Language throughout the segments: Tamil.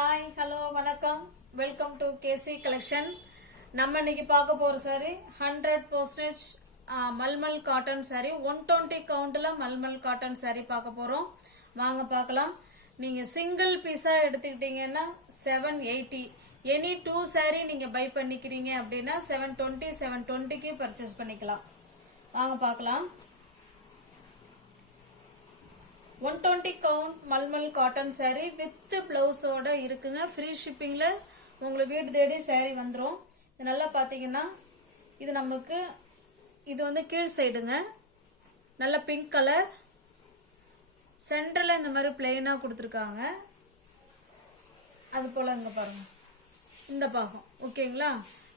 ஹாய் ஹலோ வணக்கம் வெல்கம் டு கேசி கலெக்ஷன். நம்ம இன்னைக்கு பார்க்க போகிற சாரி 100% மல்மல் காட்டன் சாரி 120 கவுண்டில் மல்மல் காட்டன் சாரி பார்க்க போகிறோம். வாங்க பார்க்கலாம். நீங்கள் சிங்கிள் பீஸாக எடுத்துக்கிட்டீங்கன்னா 780, எனி 2 சாரி நீங்கள் பை பண்ணிக்கிறீங்க அப்படின்னா 720க்கு பர்ச்சேஸ் பண்ணிக்கலாம். வாங்க பார்க்கலாம். 120 count malmal cotton sari with பிளவுஸோட இருக்குங்க. ஃப்ரீ ஷிப்பிங்கில் உங்களுக்கு வீடு தேடி சாரி வந்துடும். இது நல்லா பார்த்தீங்கன்னா இது நமக்கு இது வந்து கீழ் சைடுங்க, நல்ல பிங்க் கலர், சென்டரில் இந்த மாதிரி பிளெயினாக கொடுத்துருக்காங்க. அது போல் இங்கே பாருங்க இந்த பாகம் ஓகேங்களா.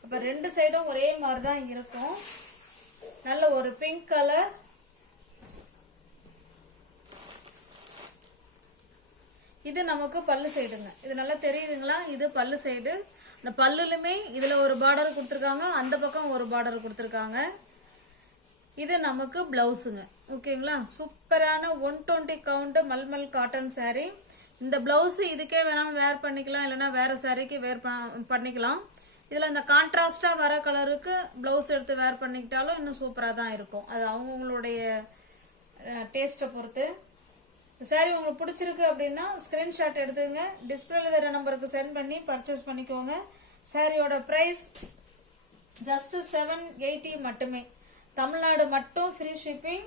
அப்போ ரெண்டு சைடும் ஒரே மாதிரி தான் இருக்கும். நல்ல ஒரு பிங்க் கலர், இது நமக்கு பல்லு சைடுங்க. இது நல்லா தெரியுதுங்களா, இது பல்லு சைடு. இந்த பல்லுலுமே இதில் ஒரு பார்டர் கொடுத்துருக்காங்க, அந்த பக்கம் ஒரு பார்டர் கொடுத்துருக்காங்க. இது நமக்கு பிளவுஸுங்க ஓகேங்களா. சூப்பரான 120 கவுண்ட் மல்மல் காட்டன் சாரீ. இந்த பிளவுஸு இதுக்கே வேணாலும் வேர் பண்ணிக்கலாம், இல்லைன்னா வேறு சாரீக்கு வேர் பண்ணிக்கலாம். இதில் இந்த கான்ட்ராஸ்டாக வர கலருக்கு ப்ளவுஸ் எடுத்து வேர் பண்ணிக்கிட்டாலும் இன்னும் சூப்பராக தான் இருக்கும். அது அவங்கவுங்களுடைய டேஸ்ட்டை பொறுத்து. சாரி உங்களுக்கு பிடிச்சிருக்கு அப்படின்னா ஸ்கிரீன்ஷாட் எடுத்துங்க, டிஸ்பிளேல வேற நம்பருக்கு சென்ட் பண்ணி பர்ச்சேஸ் பண்ணிக்கோங்க. சாரியோட பிரைஸ் ஜஸ்ட் 780 மட்டுமே. தமிழ்நாடு மட்டும் ஃப்ரீ ஷிப்பிங்.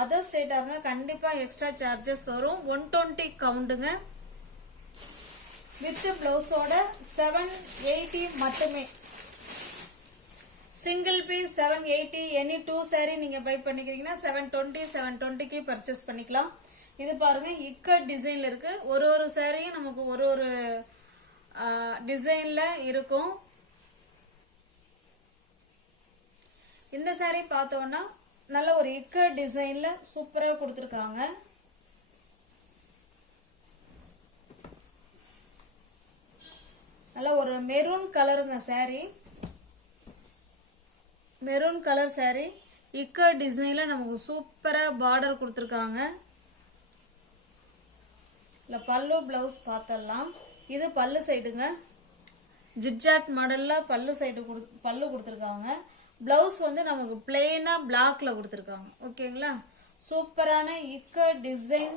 அதர் ஸ்டேட்டாக இருந்தால் கண்டிப்பாக எக்ஸ்ட்ரா சார்ஜஸ் வரும். 120 கவுண்டுங்க வித் பிளவுஸோட 780 மட்டுமே. சிங்கிள் பீஸ் 780, எனி 2 சாரி நீங்கள் பை பண்ணிக்கிறீங்கன்னா 720க்கு பர்ச்சேஸ் பண்ணிக்கலாம். இது பாருங்க இக்கட் டிசைன்ல இருக்கு. ஒரு ஒரு சாரியும் நமக்கு ஒரு ஒரு டிசைன்ல இருக்கும். இந்த சாரி பார்த்தோம்னா நல்ல ஒரு இக்கட் டிசைன்ல சூப்பரா கொடுத்துருக்காங்க. நல்ல ஒரு மெரூன் கலருங்க sorry, maroon colour sorry ikat டிசைன்ல நமக்கு சூப்பரா பார்டர் கொடுத்துருக்காங்க. இல்லை பல்லு பிளவுஸ் பார்த்தலாம். இது பல்லு சைடுங்க, ஜிட்ஜாட் மாடலில் பல்லு சைடு பல்லு கொடுத்துருக்காங்க. பிளவுஸ் வந்து நமக்கு பிளெயினாக பிளாக்ல கொடுத்துருக்காங்க ஓகேங்களா. சூப்பரான இக்கட் டிசைன்,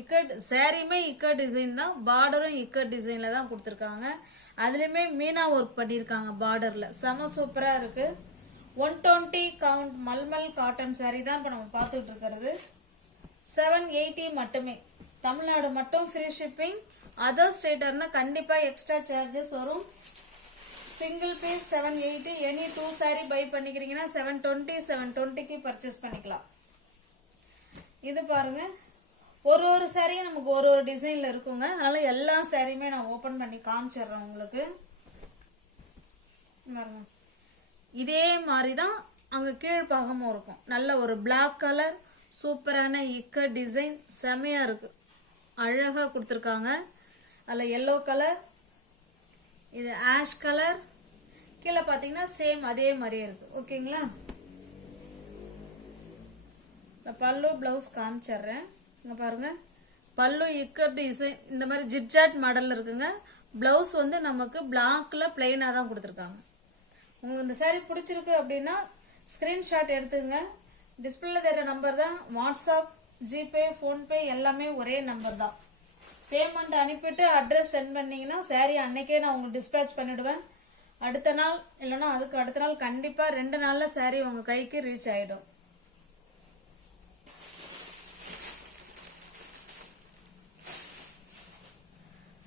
இக்கட் சாரியுமே இக்கட் டிசைன் தான், பார்டரும் இக்கட் டிசைனில் தான் கொடுத்துருக்காங்க. அதுலேயுமே மீனா ஒர்க் பண்ணியிருக்காங்க பார்டரில், செம சூப்பராக இருக்குது. 120 கவுண்ட் மல்மல் காட்டன் சாரி தான் இப்போ நம்ம பார்த்துட்டு இருக்கிறது. 780 மட்டுமே. தமிழ்நாடு மட்டும் ஃப்ரீ ஷிப்பிங். அதர் ஸ்டேட்டாக இருந்தால் கண்டிப்பாக எக்ஸ்ட்ரா சார்ஜஸ் வரும். Single piece 780, any 2 sari buy பண்ணிக்கிறீங்கன்னா 720க்கு பர்ச்சேஸ் பண்ணிக்கலாம். இது பாருங்க ஒரு ஒரு சாரியும் நமக்கு ஒரு ஒரு டிசைனில் இருக்குங்க. அதனால எல்லா சாரியுமே நான் ஓப்பன் பண்ணி காமிச்சிடுறேன் உங்களுக்கு. இதே மாதிரி தான் அங்கே கீழ்பாகமும் இருக்கும். நல்ல ஒரு பிளாக் கலர் சூப்பரான இக்க டிசைன் செமையாக இருக்குது, அழகாக கொடுத்துருக்காங்க. அதில் எல்லோ கலர், இது ஆஷ் கலர், கீழே பார்த்தீங்கன்னா சேம் அதே மாதிரியே இருக்குது ஓகேங்களா. பல்லு பிளவுஸ் காமிச்சிட்றேன். இங்கே பாருங்கள் பல்லு இக்கட் டிசைன் இந்த மாதிரி ஜிட்ஜாட் மாடலில் இருக்குங்க. பிளவுஸ் வந்து நமக்கு பிளாக்ல பிளெயினாக தான் கொடுத்துருக்காங்க. உங்களுக்கு இந்த சாரி பிடிச்சிருக்கு அப்படின்னா ஸ்க்ரீன்ஷாட் எடுத்துங்க. டிஸ்பிளேல தர நம்பர் தான். வாட்ஸ்அப், ஜிபே, ஃபோன்பே எல்லாமே ஒரே நம்பர் தான். பேமெண்ட் அனுப்பிட்டு அட்ரஸ் சென்ட் பண்ணிங்கன்னா சாரி அன்னைக்கே நான் உங்களுக்கு டிஸ்பேச் பண்ணிவிடுவேன். அடுத்த நாள் இல்லைன்னா அதுக்கு அடுத்த நாள் கண்டிப்பாக 2 நாளில் சாரி உங்கள் கைக்கு ரீச் ஆகிடும்.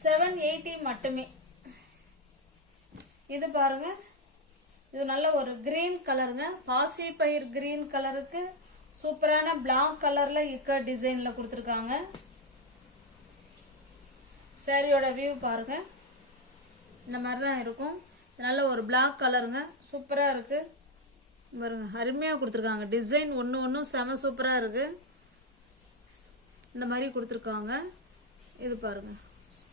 $780 மட்டுமே. இது பாருங்க, இது நல்ல ஒரு கிரீன் கலருங்க, பாசி பயிர் கிரீன் கலருக்கு சூப்பரான பிளாக் கலர்ல இக்க டிசைன்ல கொடுத்துருக்காங்க. சாரியோட வியூ பாருங்க இந்த மாதிரி தான் இருக்கும். நல்ல ஒரு பிளாக் கலருங்க, சூப்பரா இருக்கு பாருங்க, அருமையா கொடுத்துருக்காங்க. டிசைன் ஒன்று செம சூப்பரா இருக்கு. இந்த மாதிரி கொடுத்துருக்காங்க. இது பாருங்க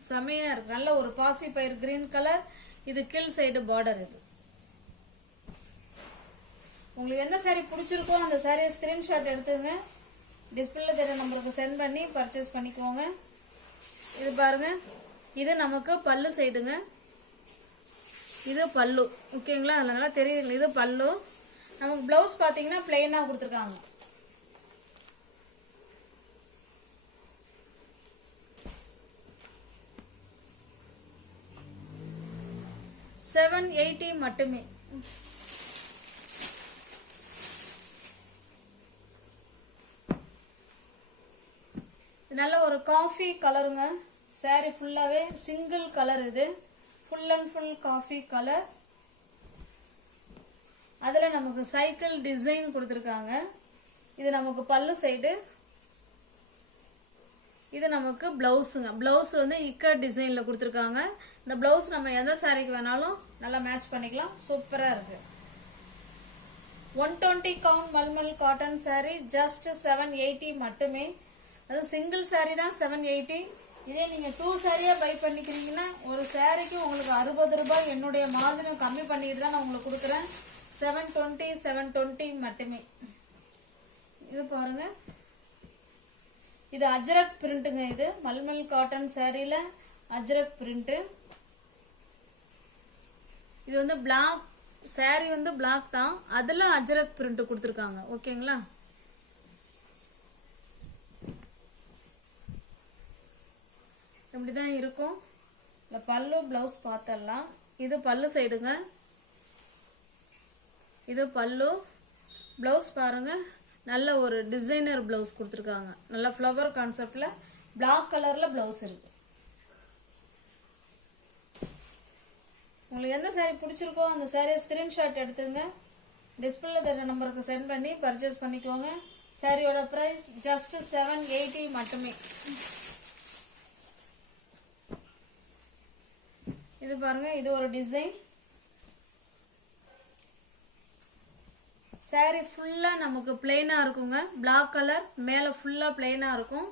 செமையா இருக்கு. நல்ல ஒரு பாசி பயிர் கிரீன் கலர். இது கீழ் சைடு பார்டர். இது உங்களுக்கு எந்த சாரி பிடிச்சிருக்கோ அந்த சாரியை ஸ்கிரீன்ஷாட் எடுத்துங்க, டிஸ்பிளேல தெரிய நம்பருக்கு சென்ட் பண்ணி பர்ச்சேஸ் பண்ணிக்கோங்க. இது பாருங்க இது நமக்கு பல்லு சைடுங்க. இது பல்லு. ஓகேங்களா? அதில் நல்லா தெரியுதுங்களா? இது பல்லு. நமக்கு ப்ளவுஸ் பார்த்தீங்கன்னா பிளெயினாக கொடுத்துருக்காங்க. $780 மட்டுமே. நல்ல ஒரு காஃபி கலருங்க. சாரி ஃபுல்லாகவே சிங்கிள் கலர். இது full and full coffee colour. அதில் நமக்கு சைக்கிள் டிசைன் கொடுத்துருக்காங்க. இது நமக்கு பல்லு சைடு. இது நமக்கு ப்ளவுஸுங்க. ப்ளவுஸ் வந்து இக்கட் டிசைனில் கொடுத்துருக்காங்க. இந்த ப்ளவுஸ் நம்ம எந்த சாரிக்கு வேணாலும் நல்லா மேட்ச் பண்ணிக்கலாம். சூப்பராக இருக்குது. 120 count malmal cotton sorry just 780 மட்டுமே. அது சிங்கிள் சாரி தான் 780. இதே நீங்கள் 2 சாரியாக பை பண்ணிக்கிறீங்கன்னா ஒரு சாரிக்கு உங்களுக்கு 60 ரூபாய் என்னுடைய மார்ஜினை கம்மி பண்ணிட்டு தான் நான் உங்களுக்கு கொடுக்குறேன். 720 மட்டுமே. இது பாருங்க. இது அஜ்ரக் பிரிண்ட்டுங்க. இது மல்மல் காட்டன் சாரியில் அஜ்ரக் பிரிண்ட்டு. இது வந்து பிளாக் சாரி வந்து பிளாக் தான். அதில் அஜ்ரக் பிரிண்ட் கொடுத்துருக்காங்க. ஓகேங்களா? இப்படி தான் இருக்கும். இல்லை பல்லு ப்ளவுஸ் பார்த்தரலாம். இது பல்லு சைடுங்க. இது பல்லு. ப்ளவுஸ் பாருங்க. நல்ல ஒரு டிசைனர் ப்ளவுஸ் கொடுத்துருக்காங்க. நல்ல ஃப்ளவர் கான்செப்டில் பிளாக் கலரில் ப்ளவுஸ் இருக்கு. உங்களுக்கு எந்த சாரீ பிடிச்சிருக்கோ அந்த சாரியை ஸ்க்ரீன்ஷாட் எடுத்துங்க. டிஸ்பிளேல தர நம்பருக்கு சென்ட் பண்ணி பர்ச்சேஸ் பண்ணிக்கோங்க. சாரியோட ப்ரைஸ் ஜஸ்ட் 780 மட்டுமே. இது பாருங்க. இது ஒரு டிசைன். சாரி ஃபுல்லாக நமக்கு பிளெயினாக இருக்குங்க. பிளாக் கலர் மேலே ஃபுல்லாக பிளெயினாக இருக்கும்.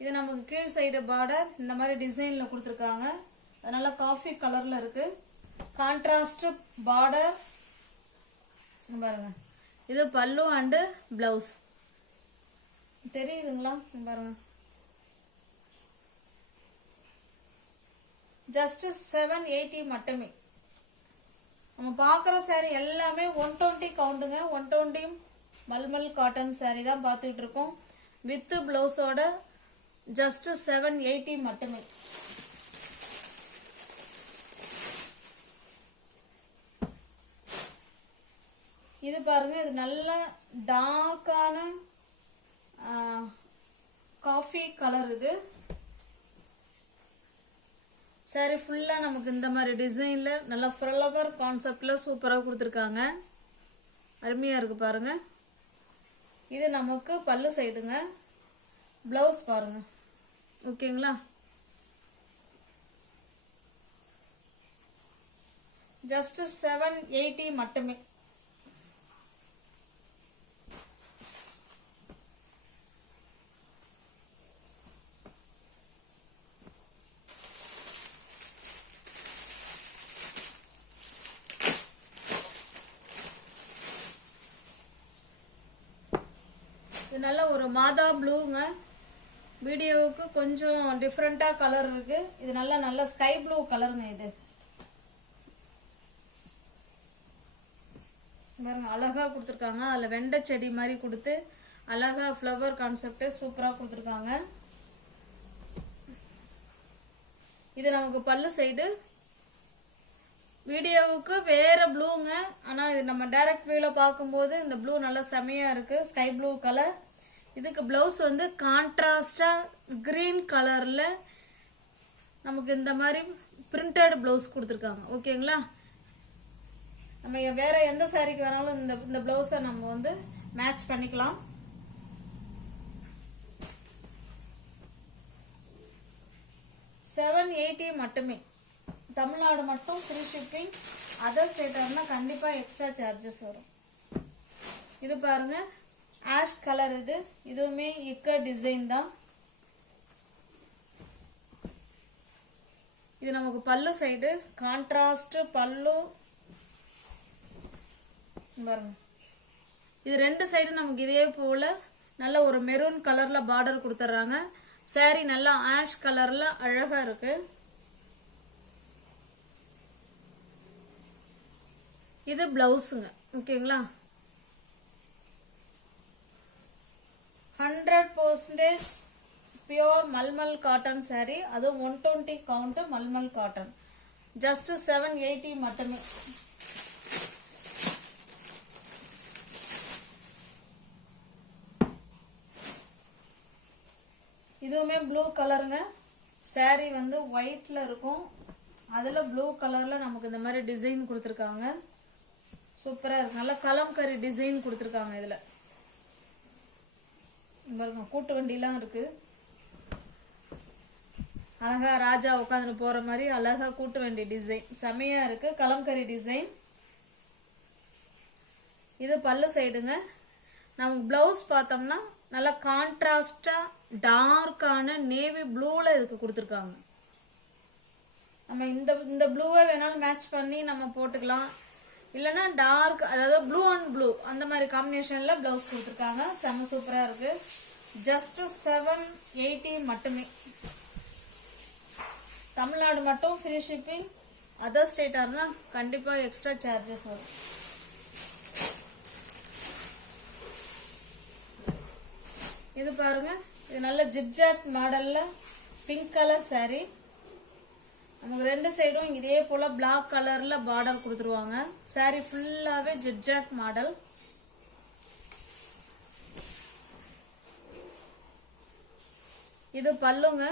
இது நமக்கு கீழ் சைடு பார்டர் இந்த மாதிரி டிசைனில் கொடுத்துருக்காங்க. அதனால காஃபி கலரில் இருக்குது. கான்ட்ராஸ்ட் பார்டர் பாருங்க. இது பல்லு அண்டு பிளவுஸ். தெரியுதுங்களா? பாருங்க. ஜஸ்ட் 780 மட்டுமே. நம்ம பார்க்குற சாரி எல்லாமே 120 கவுண்டுங்க. 120 மல்மல் காட்டன் சாரி தான் பார்த்துக்கிட்டு இருக்கோம். வித் பிளவுஸோட ஜஸ்ட் 780 மட்டுமே. இது பாருங்க. இது நல்ல டார்க்கான காஃபி கலர். இது சாரி ஃபுல்லாக நமக்கு இந்த மாதிரி டிசைனில் நல்லா ஃப்ளவர் கான்செப்டில் சூப்பராக கொடுத்துருக்காங்க. அருமையாக இருக்குது பாருங்க. இது நமக்கு பல்லு சைடுங்க. ப்ளவுஸ் பாருங்க. ஓகேங்களா? ஜஸ்ட் 780 மட்டுமே. இது நல்ல ஒரு மாதா ப்ளூங்க. வீடியோவுக்கு கொஞ்சம் டிஃப்ரெண்ட்டாக கலர் இருக்கு. இது நல்ல ஸ்கை ப்ளூ கலருங்க. இது பாருங்க. அழகா கொடுத்துருக்காங்க. அதில் வெண்டை செடி மாதிரி கொடுத்து அழகா ஃப்ளவர் கான்செப்ட் சூப்பராக கொடுத்துருக்காங்க. இது நமக்கு பல்லு சைடு. வீடியோவுக்கு வேற ப்ளூங்க. ஆனால் இது நம்ம டைரக்ட் வியூவில் பார்க்கும்போது இந்த ப்ளூ நல்லா செமையாக இருக்குது. Sky blue colour. இதுக்கு ப்ளவுஸ் வந்து கான்ட்ராஸ்டாக க்ரீன் கலரில் நமக்கு இந்த மாதிரி பிரிண்டட் ப்ளவுஸ் கொடுத்துருக்காங்க. ஓகேங்களா? நம்ம வேற எந்த சாரிக்கு வேணாலும் இந்த ப்ளவுஸை நம்ம வந்து மேட்ச் பண்ணிக்கலாம். $780 மட்டுமே. தமிழ்நாடு மட்டும் ஃப்ரீ ஷிப்பிங். அதர் ஸ்டேட்டாக இருந்தால் கண்டிப்பாக எக்ஸ்ட்ரா சார்ஜஸ் வரும். இது பாருங்க. Ash colour. இதுவுமே இக்க டிசைன் தான். இது நமக்கு பல்லு சைடு. கான்ட்ராஸ்ட் பல்லு பாருங்க. இது ரெண்டு சைடு நமக்கு இதே போல நல்ல ஒரு மெரூன் கலர்ல பார்டர் கொடுத்துட்றாங்க. சாரி நல்லா ஆஷ் கலர்ல அழகா இருக்கு. இது பிளவுஸுங்க. ஓகேங்களா, 100% பியோர் மல்மல் காட்டன் saree. அது 120 கவுண்ட் மல்மல் காட்டன். ஜஸ்ட் 780 மட்டுமே. இதுவுமே ப்ளூ கலருங்க. saree வந்து ஒயிட்ல இருக்கும், அதுல ப்ளூ கலர்ல நமக்கு இந்த மாதிரி டிசைன் கொடுத்துருக்காங்க. சூப்பரா இருக்கு. நல்ல கலம்கரி டிசைன் கொடுத்துருக்காங்க. இதுல பாருங்க, கூட்டு வண்டிலாம் இருக்கு. அழகா ராஜா உட்காந்து போற மாதிரி அழகா கூட்டு வண்டி டிசைன் செமையா இருக்கு. கலம்கரி டிசைன். இது பல்லு சைடுங்க. நமக்கு பிளவுஸ் பார்த்தோம்னா நல்லா கான்ட்ராஸ்டா டார்க்கான நேவி ப்ளூல இதுக்கு கொடுத்துருக்காங்க. நம்ம இந்த ப்ளூவை வேணாலும் மேட்ச் பண்ணி நம்ம போட்டுக்கலாம். இல்லைன்னா டார்க், அதாவது ப்ளூ அண்ட் ப்ளூ அந்த மாதிரி காம்பினேஷன்ல பிளவுஸ் கொடுத்துருக்காங்க. செம சூப்பரா இருக்கு. ஜஸ்ட் 780 மட்டுமே. தமிழ்நாடு மட்டும் ஃப்ரீ ஷிப்பிங். அதர் ஸ்டேட்டா இருந்தா கண்டிப்பா எக்ஸ்ட்ரா சார்ஜஸ் வரும். இது பாருங்க, இது நல்ல ஜிக்ஜாக் மாடல்ல பிங்க் கலர் saree. நமக்கு ரெண்டு சைடும் இதே போல பிளாக் கலர்ல பார்டர் கொடுத்துருவாங்க. saree ஃபுல்லாவே ஜிக்ஜாக் மாடல். இது பல்லுங்க.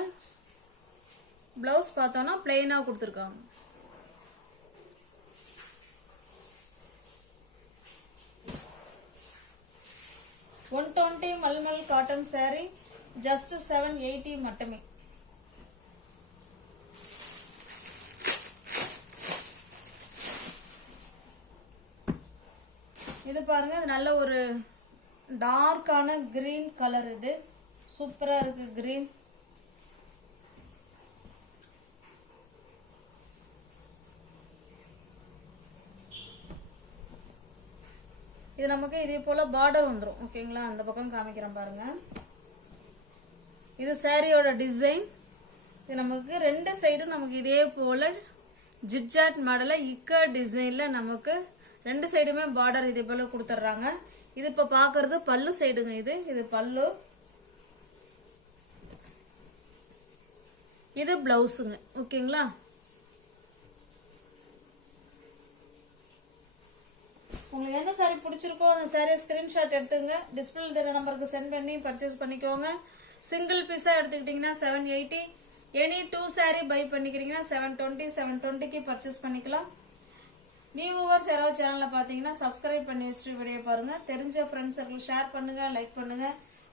பிளவுஸ் பார்த்தோம்னா பிளெயினா கொடுத்துருக்காங்க. $120 மல்மல் காட்டன் saree. ஜஸ்ட் 780 மட்டுமே. இது பாருங்க, இது நல்ல ஒரு டார்க்கான கிரீன் கலர். இது சூப்பரா இருக்கு. கிரீன் இது நமக்கு இதே போல பார்டர் வந்துடும். ஓகேங்களா, அந்த பக்கம் காமிக்கிறேன் பாருங்க. இது சாரியோட டிசைன். இது நமக்கு ரெண்டு சைடும் நமக்கு இதே போல ஜிக்ஜாக் மாடல இக்க டிசைன்ல நமக்கு ரெண்டு சைடுமே பார்டர் இதே போல கொடுத்துட்றாங்க. இது இப்ப பாக்குறது பல்லு சைடுங்க. இது பல்லு. இது பிளவுஸுங்க. ஓகேங்களா, உங்களுக்கு எந்த saree பிடிச்சிருக்கோ அந்த saree ஸ்கிரீன்ஷாட் எடுத்துங்க. டிஸ்பிளேல தெரிய நம்பருக்கு சென்ட் பண்ணி பர்ச்சேஸ் பண்ணிக்கோங்க. சிங்கிள் பீஸா எடுத்துக்கிட்டீங்கன்னா 780. எனி 2 saree பை பண்ணிக்கிறீங்கன்னா 720. 720க்கு பர்ச்சேஸ் பண்ணிக்கலாம். நியூ வியூவர்ஸ் யாராவது சேனல்ல பாத்தீங்கன்னா சப்ஸ்கிரைப் பண்ணி வச்சுட்டு வீடியோ பாருங்க. தெரிஞ்ச ஃப்ரெண்ட்ஸ் சர்க்கிள் ஷேர் பண்ணுங்க, லைக் பண்ணுங்க.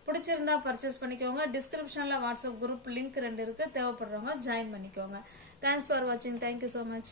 பிடிச்சிருந்தா பர்ச்சேஸ் பண்ணிக்கோங்க. டிஸ்கிரிப்ஷன்ல வாட்ஸ்அப் குரூப் லிங்க் 2 இருக்கு. தேவைப்படுறவங்க ஜாயின் பண்ணிக்கோங்க. தேங்க்ஸ் ஃபார் வாட்சிங். Thank you so much.